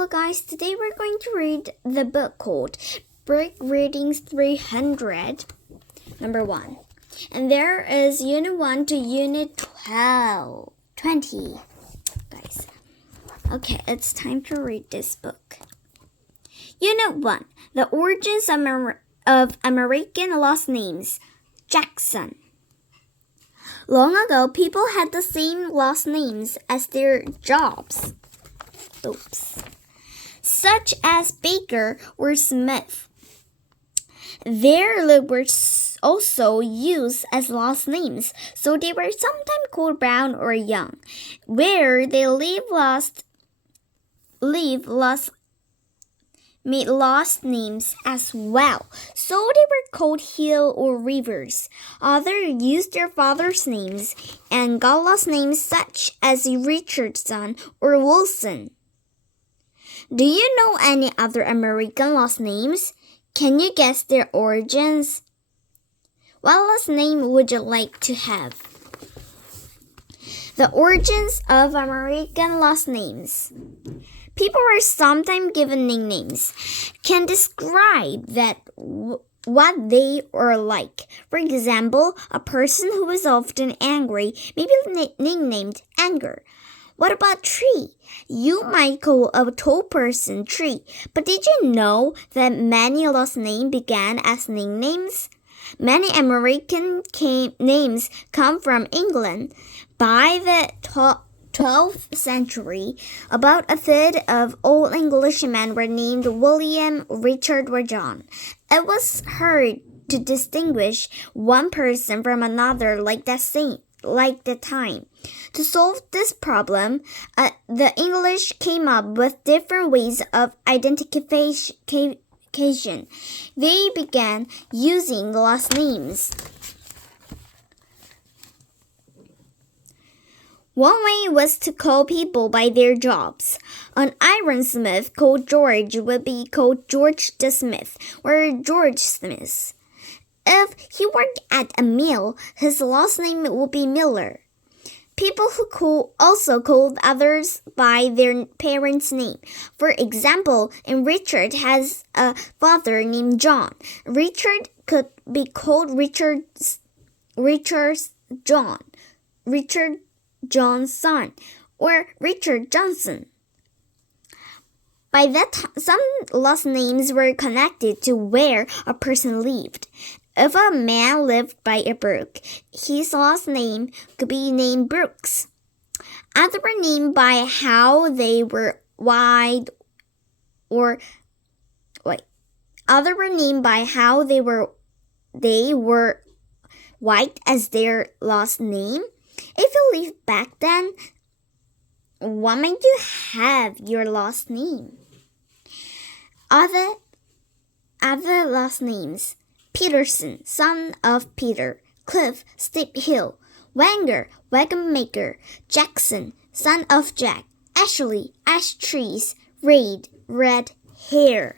Hello guys, today we're going to read the book called Break Readings 300, number 1. And there is Unit 1 to Unit 20, guys. Okay, it's time to read this book. Unit 1, The Origins of American Last Names, Jackson. Long ago, people had the same last names as their jobs. Such as Baker or Smith. Their were also used as last names, so they were sometimes called Brown or Young. Where they made last names as well, so they were called Hill or Rivers. Others used their father's names and got last names such as Richardson or Wilson. Do you know any other American last names? Can you guess their origins? What last name would you like to have? The origins of American last names. People were sometimes given nicknames. Can describe what they are like. For example, a person who is often angry may be nicknamed Anger. What about tree? You might call a tall person Tree, but did you know that many last names began as nicknames? Many American names come from England. By the 12th century, about a third of all Englishmen were named William, Richard, or John. It was hard to distinguish one person from another like the time. To solve this problem, the English came up with different ways of identification. They began using last names. One way was to call people by their jobs. An ironsmith called George would be called George the Smith or George Smith. If he worked at a mill, his last name would be Miller. People who also called others by their parents' name. For example, Richard has a father named John. Richard could be called Richard John's son, or Richard Johnson. By that time, some last names were connected to where a person lived. If a man lived by a brook, his last name could be named Brooks. Others were named by how they were white as their last name. If you lived back then, what might you have your last name? Other last names. Peterson, son of Peter. Cliff, steep hill. Wanger, wagon maker. Jackson, son of Jack. Ashley, ash trees. Reid, red hair.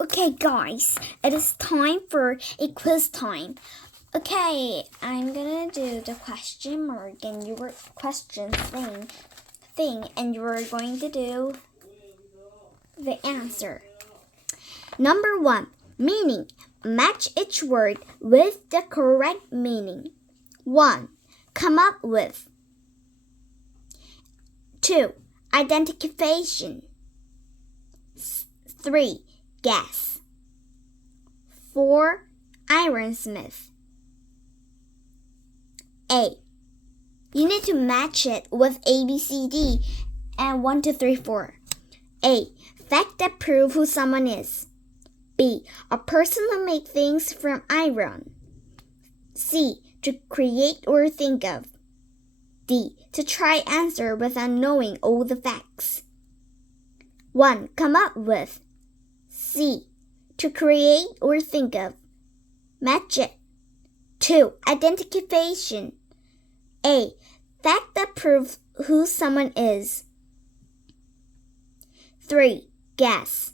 Okay, guys, it is time for a quiz time. Okay, I'm gonna do the question mark and your question thing, and you're going to do the answer. Number 1, meaning. Match each word with the correct meaning. 1. Come up with. 2. Identification. 3. Guess. 4. Ironsmith. A. You need to match it with A, B, C, D, and 1, 2, 3, 4. A. Fact that prove who someone is. B. A person who makes things from iron. C. To create or think of. D. To try answer without knowing all the facts. 1. Come up with. C. To create or think of. Match it. 2. Identification. A. Fact that proves who someone is. 3. Guess.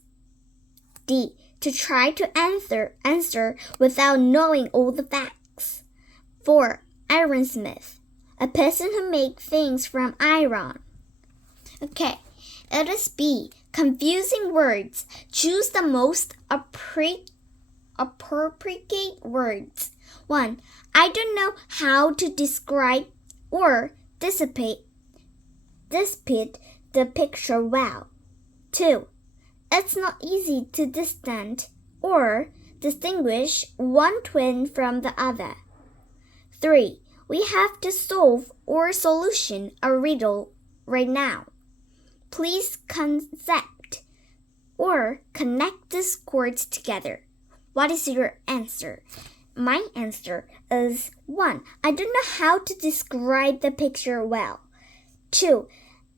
D. To try to answer without knowing all the facts. 4. Ironsmith. A person who makes things from iron. Okay, it is B. Confusing words. Choose the most appropriate words. 1. I don't know how to describe or depict the picture well. 2. It's not easy to distinguish one twin from the other. 3. We have to solve or solution a riddle right now. Please concept or connect these chords together. What is your answer? My answer is 1. I don't know how to describe the picture well. 2.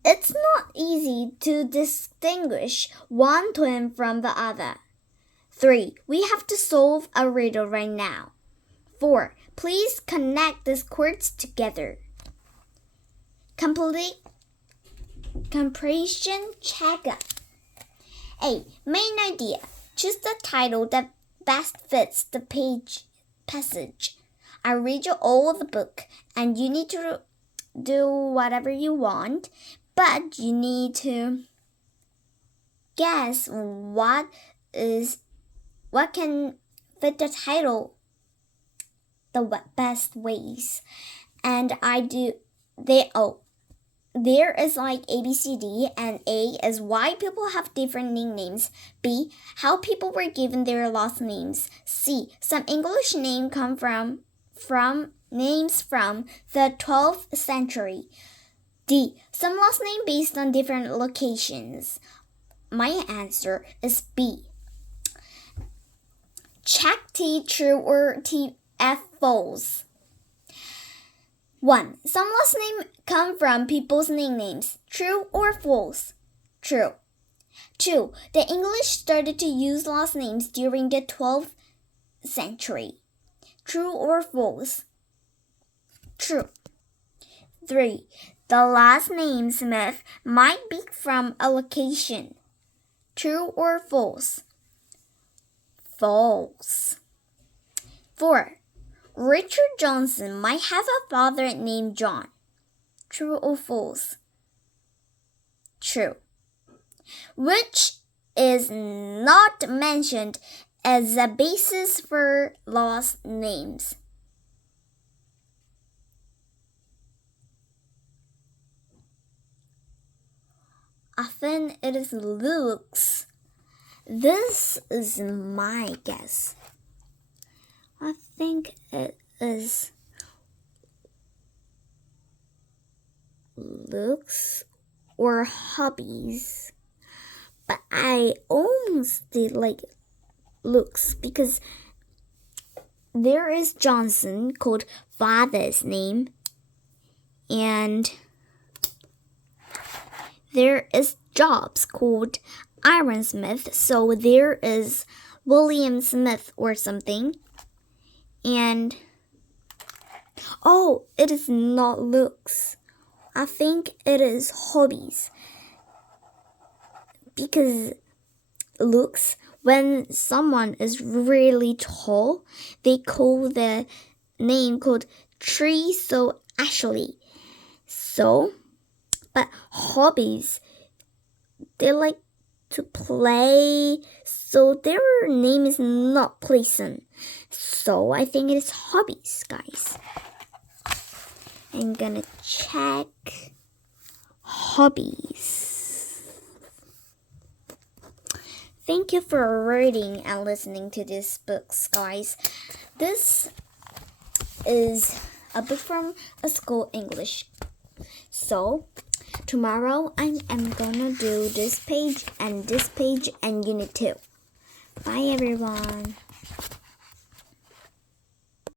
It's not easy to distinguish one twin from the other. 3. We have to solve a riddle right now. 4. Please connect these chords together. Comprehension checkup. A. Main idea. Choose the title that best fits the passage. I read you all of the book, and you need to do whatever you want, but you need to guess what can fit the title the best ways. And there is like A, B, C, D, and A is why people have different nicknames. B, how people were given their last names. C, some English names come from names from the 12th century. D, some last name based on different locations. My answer is B. Check T true or TF false. 1. Some last names come from people's nicknames. True or false? True. 2. The English started to use last names during the 12th century. True or false? True. 3. The last name Smith might be from a location. True or false? False. 4. Richard Johnson might have a father named John. True or false? True. Which is not mentioned as a basis for last names. I think it is looks. This is my guess. I think it is looks or hobbies. But I almost did like looks because there is Johnson called father's name, and there is Jobs called Ironsmith, so there is William Smith or something. And it is not looks. I think it is hobbies. Because looks, when someone is really tall, they call the name called Tree So Ashley. But hobbies, they like to play, so their name is not pleasant. So I think it is hobbies, guys. I'm gonna check hobbies. Thank you for reading and listening to these books, guys. This is a book from a school English. So tomorrow I am gonna do this page and unit 2. Bye everyone.